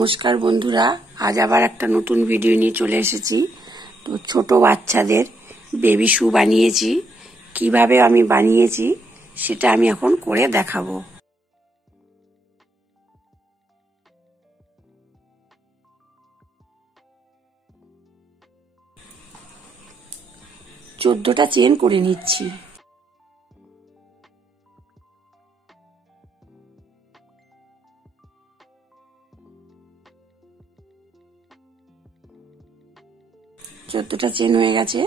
নমস্কার বন্ধুরা, আজ আবার একটা নতুন ভিডিও নিয়ে চলে এসেছি। তো ছোট বাচ্চাদের বেবি শু বানিয়েছি। কিভাবে আমি বানিয়েছি সেটা আমি এখন করে দেখাবো। চোদ্দটা চেন করে নিচ্ছি। চোদ্দটা চেন হয়ে গেছে।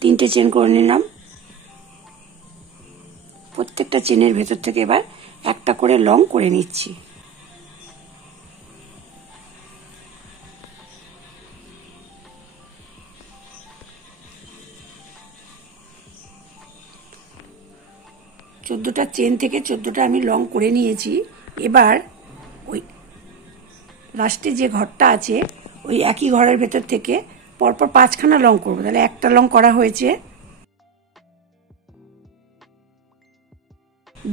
তিনটে চেন করে নিলাম। প্রত্যেকটা চেনের ভেতর থেকে এবার একটা করে লং করে নিচ্ছি। চোদ্দটা চেন থেকে 14টা আমি লং করে নিয়েছি। এবার ওই লাস্টে যে ঘরটা আছে ওই একই ঘরের ভেতর থেকে পরপর 5খানা লং করবো। তাহলে একটা লং করা হয়েছে,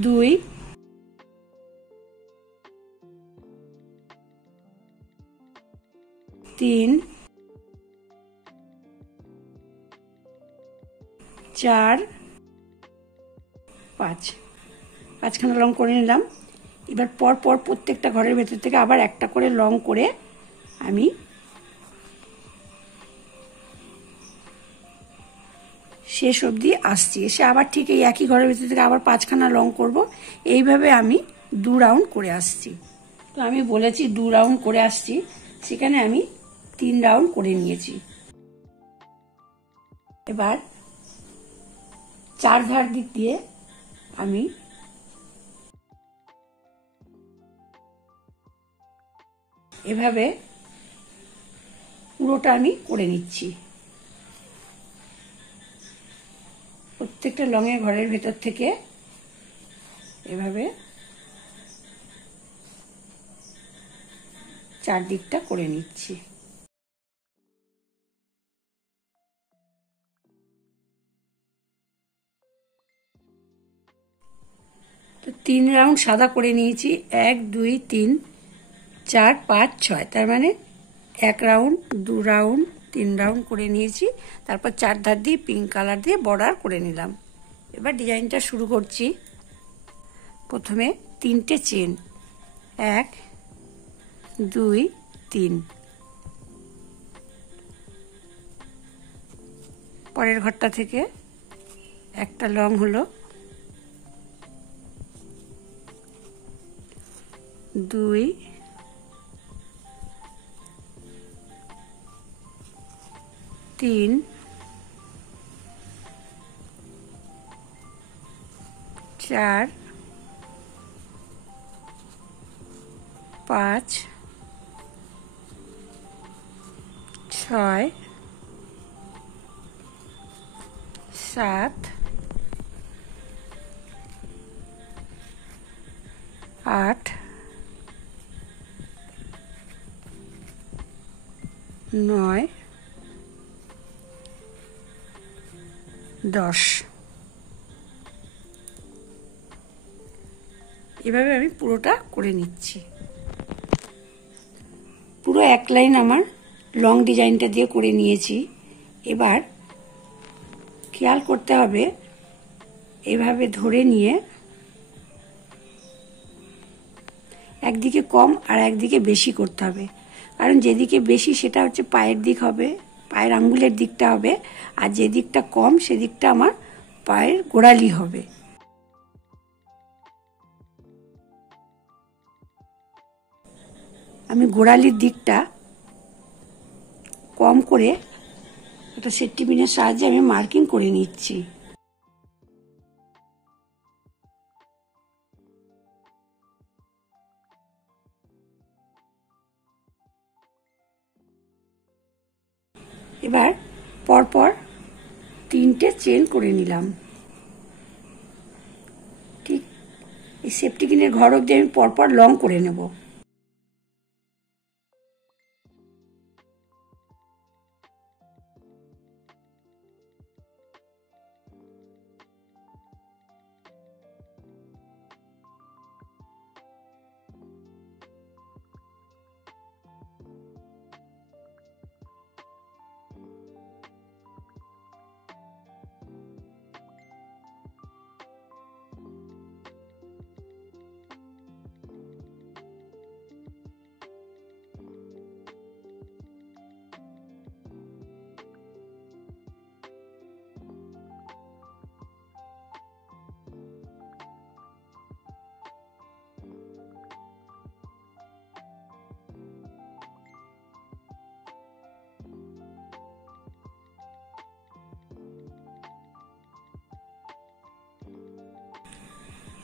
2, 3, 4, 5। 5খানা লং করে নিলাম। এবার পরপর প্রত্যেকটা ঘরের ভেতর থেকে আবার একটা করে লং করে আমি শেষ অবধি আসছি। এসে আবার ঠিক এই একই ঘরের ভেতর থেকে আবার 5খানা লং করব। এইভাবে আমি 2 রাউন্ড করে আসছি। তো আমি বলেছি 2 রাউন্ড করে আসছি, সেখানে আমি 3 রাউন্ড করে নিয়েছি। এবার 4 ধার দিক দিয়ে আমি এভাবে পুরোটা আমি করে নিচ্ছি। প্রত্যেকটা লংয়ের ঘরের ভেতর থেকে এভাবে চারদিকটা করে নিচ্ছি। তো 3 রাউন্ড সাদা করে নিয়েছি। 1, 2, 3, 4, 5, 6। তার মানে 1 রাউন্ড, 2 রাউন্ড, 3 রাউন্ড করে নিয়েছি। তারপর 4 ধার দিয়ে পিঙ্ক কালার দিয়ে বর্ডার করে নিলাম। এবার ডিজাইনটা শুরু করছি। প্রথমে 3টে চেন, 1, 2, 3। পরের ঘরটা থেকে একটা লং হলো, 2, 3, 4, 5, 6, 7, 8, 9, 10। এভাবে আমি পুরোটা করে নিচ্ছি। পুরো এক লাইন আমার লং ডিজাইনটা দিয়ে করে নিয়েছি। এবার খেয়াল করতে হবে, এভাবে ধরে নিয়ে একদিকে কম আর একদিকে বেশি করতে হবে। কারণ যেদিকে বেশি সেটা হচ্ছে পায়ের দিক হবে, পায়ের আঙ্গুলের দিকটা হবে, আর যে দিকটা কম সেদিকটা আমার পায়ের গোড়ালি হবে। আমি গোড়ালির দিকটা কম করে একটা সেফটি পিনের সাহায্যে আমি মার্কিং করে নিচ্ছি। এবার পরপর 3টে চেন করে নিলাম। ঠিক এই সেফটি পিনের ঘর অবধি আমি পরপর লং করে নেব।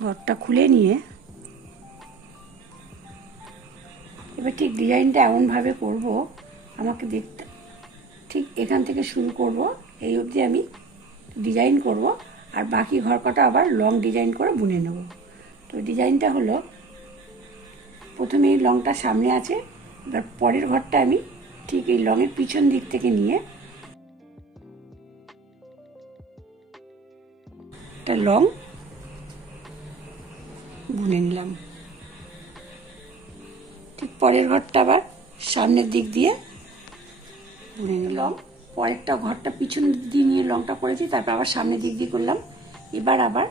ঘরটা খুলে নিয়ে এবার ঠিক ডিজাইনটা এমনভাবে করব, আমাকে দেখতে ঠিক এখান থেকে শুরু করব, এই অবধি আমি ডিজাইন করব, আর বাকি ঘর কটা আবার লং ডিজাইন করে বুনে নেব। তো ডিজাইনটা হলো, প্রথমে এই লংটা সামনে আছে, এবার পরের ঘরটা আমি ঠিক এই লংয়ের পিছন দিক থেকে নিয়ে একটা লং বুনে নিলাম। ঠিক পরের ঘরটা আবার সামনের দিক দিয়ে বুনে নিলাম। পরেরটা ঘরটা পিছন দিক দিয়ে নিয়ে লংটা করেছি, তারপর আবার সামনের দিক দিয়ে করলাম। এবার আবার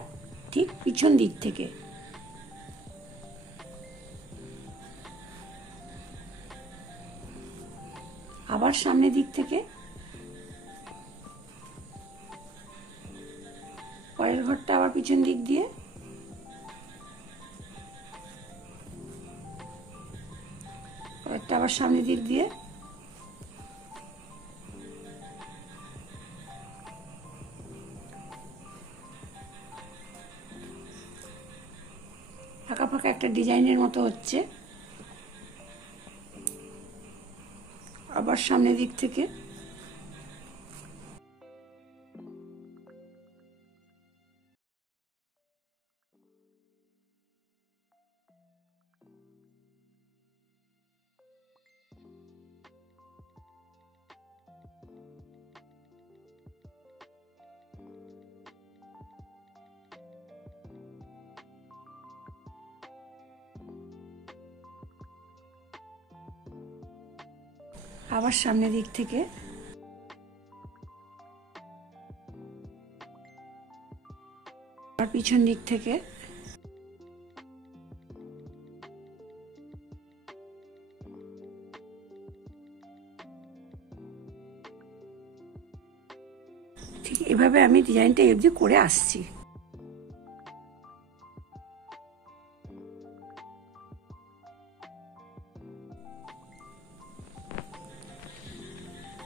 ঠিক পিছন দিক থেকে আবার সামনের দিক থেকে পরের ঘরটা আবার পিছন দিক দিয়ে, পরেরটা আবার সামনের দিক দিয়ে, ফাঁকা ফাঁকা একটা ডিজাইনের মতো হচ্ছে। আবার সামনের দিক থেকে আবার সামনের দিক থেকে আর পিছন দিক থেকে ঠিক এভাবে আমি ডিজাইনটা অবধি করে আসছি।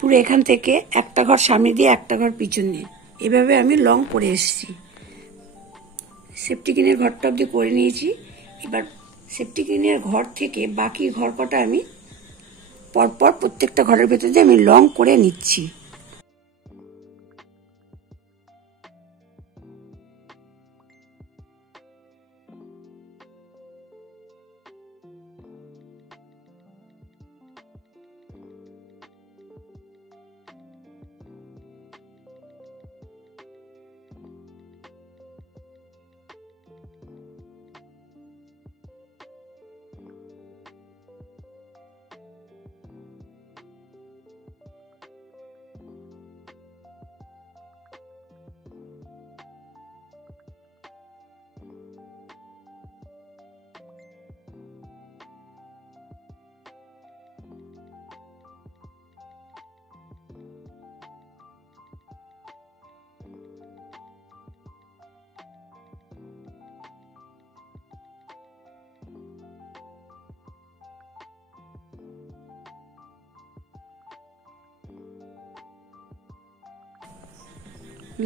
পুরো এখান থেকে একটা ঘর সামনে দিয়ে একটা ঘর পিছন দিয়ে এভাবে আমি লং করে এসেছি। সেফটিকিনের ঘরটা অবধি করে নিয়েছি। এবার সেফটিকিনের ঘর থেকে বাকি ঘর কটা আমি পরপর প্রত্যেকটা ঘরের ভেতর দিয়ে আমি লং করে নিচ্ছি।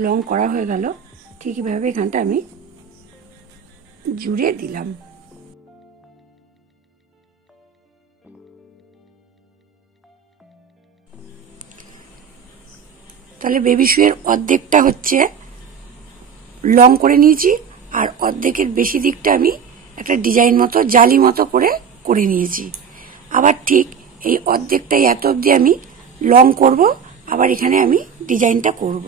লং করা হয়ে গেল, ঠিক এভাবে এখানটা আমি জুড়ে দিলাম। তাহলে বেবি শুয়ের অর্ধেকটা হচ্ছে লং করে নিয়েছি, আর অর্ধেকের বেশি দিকটা আমি একটা ডিজাইন মতো জালি মতো করে নিয়েছি। আবার ঠিক এই অর্ধেকটাই এত অবধি আমি লং করব, আবার এখানে আমি ডিজাইনটা করব।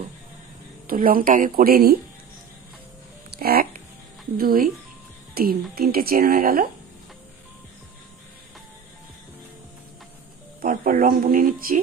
তো লংটা আগে করে নিই। 1 2 3, তিনটে চেন হয়ে গেল। পরপর লং বুনে নিচ্ছি।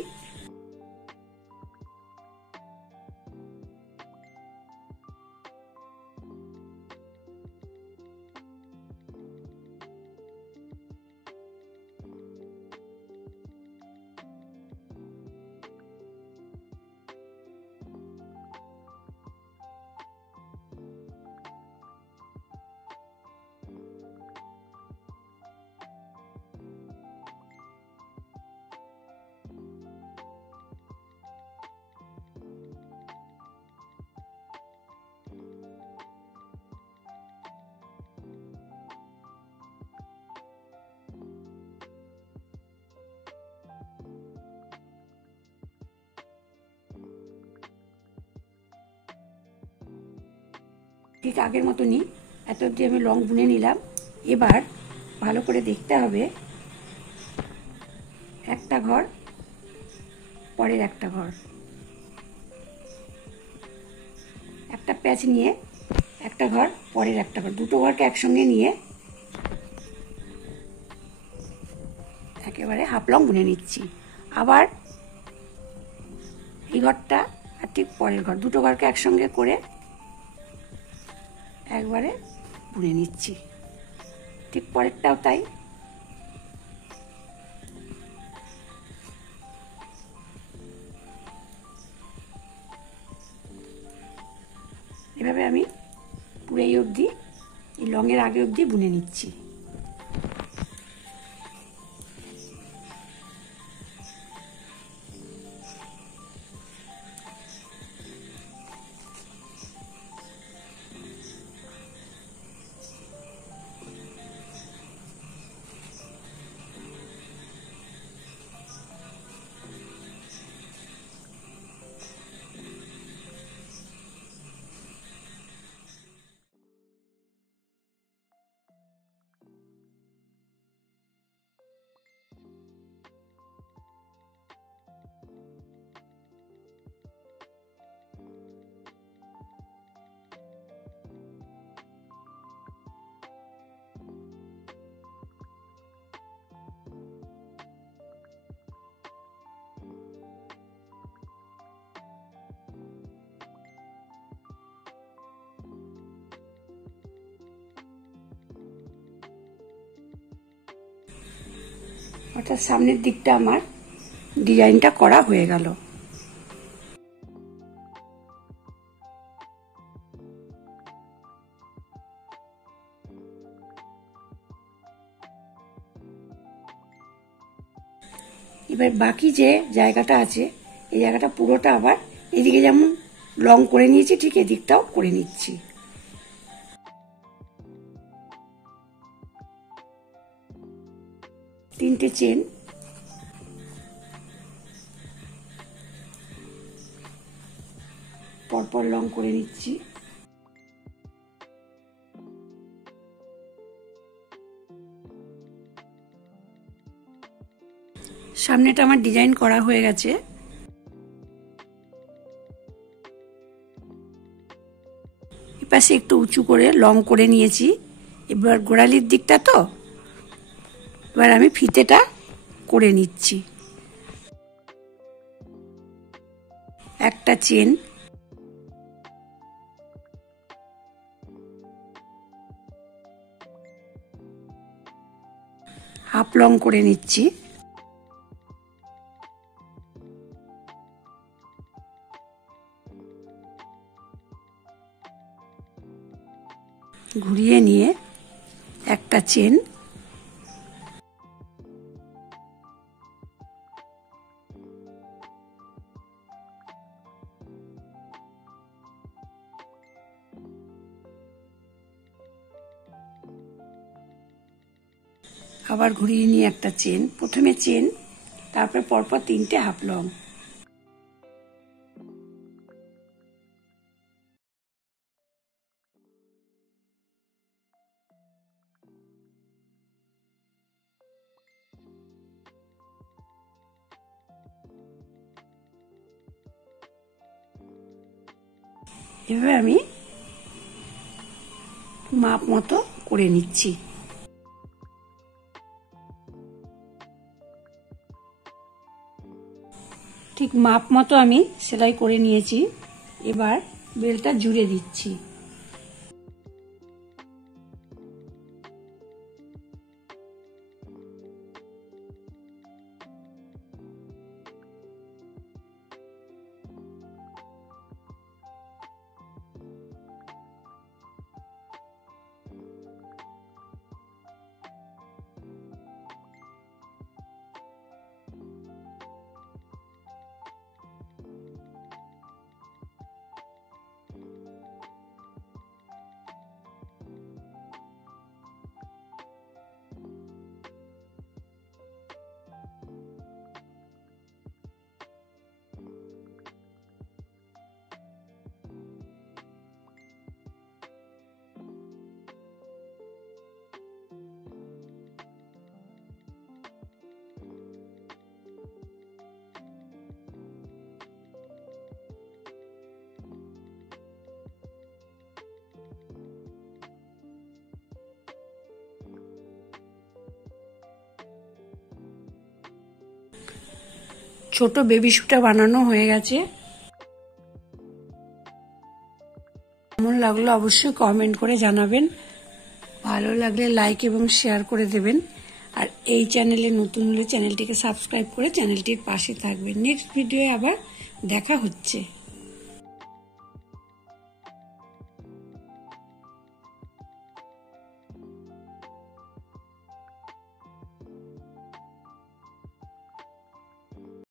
ঠিক আগের মতনই এত অবধি আমি লং বুনে নিলাম। এবার ভালো করে দেখতে হবে, একটা ঘর পরের একটা ঘর, একটা প্যাচ নিয়ে একটা ঘর পরের একটা ঘর, দুটো ঘরকে একসঙ্গে নিয়ে একেবারে হাফ লং বুনে নিচ্ছি। আবার এই ঘরটা আর ঠিক পরের ঘর, দুটো ঘরকে একসঙ্গে করে একবারে বুনে নিচ্ছি। ঠিক পরেরটাও তাই। এভাবে আমি পুরো এই অবধি, এই লংয়ের আগে অবধি বুনে নিচ্ছি। অর্থাৎ সামনের দিকটা আমার ডিজাইনটা করা হয়ে গেল। এবার বাকি যে জায়গাটা আছে এই জায়গাটা পুরোটা আবার এদিকে যেমন লং করে নিয়েছি ঠিক এদিকটাও করে নিচ্ছি। তিনটে চেন পরপর লং করে নিচ্ছি। সামনেটা আমার ডিজাইন করা হয়ে গেছে। এপাশে একটু উঁচু করে লং করে নিয়েছি। এবার গোড়ালির দিকটা তো এবার আমি ফিতেটা করে নিচ্ছি। একটা চেন, হাফ লং করে নিচ্ছি। ঘুরিয়ে নিয়ে একটা চেন, আবার ঘুরিয়ে নিয়ে একটা চেন, প্রথমে চেন তারপর পরপর তিনটে হাফ লং। এভাবে আমি মাপ মতো করে নিচ্ছি। ঠিক মাপ মতো আমি সেলাই করে নিয়েছি। এবার বেলটা জুড়ে দিচ্ছি। ছোট বেবি শুটা বানানো হয়ে গেছে। কেমন লাগলো অবশ্যই কমেন্ট করে জানাবেন, ভালো লাগলে লাইক এবং শেয়ার করে দেবেন। আর এই চ্যানেলে নতুন হলে চ্যানেলটিকে সাবস্ক্রাইব করে চ্যানেলটির পাশে থাকবেন। নেক্সট ভিডিওয়ে আবার দেখা হচ্ছে।